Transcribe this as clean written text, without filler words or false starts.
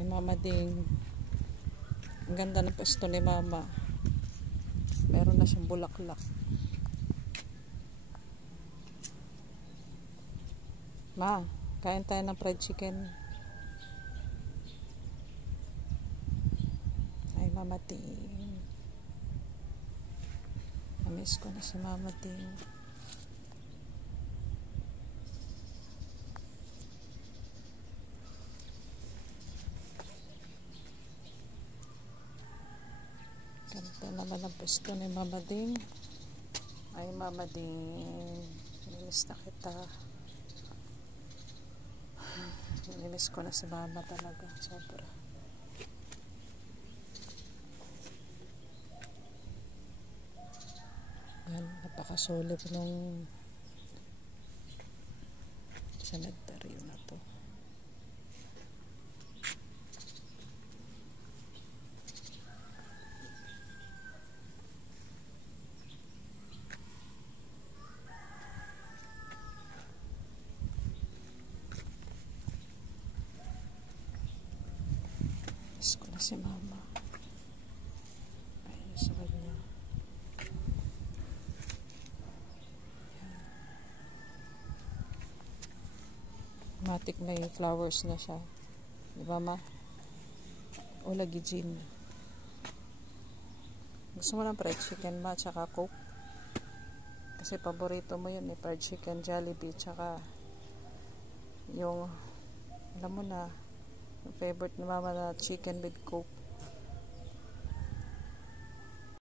Ay, Mama Ding. Ang ganda ng pwesto ni Mama. Meron na siyang bulaklak. Ma, kain tayo ng fried chicken. Ay, Mama Ding. Namiss ko na si Mama Ding. Ganda naman ang pwesto ni Mama Ding. Ay, Mama Ding. Namiss na kita. Namiss ko na si Mama talaga. Sobra. Yan, napakasolid nung cemetery na to. Miss ko na si Mama. Ayun sa kanya. Matik may flowers na siya. Diba, Ma? O lagi gin. Gusto mo ng fried chicken, Ma, tsaka Coke? Kasi paborito mo yun, fried chicken, Jollibee, tsaka yung, alam mo na, yung favorite ni Mama na chicken with Coke.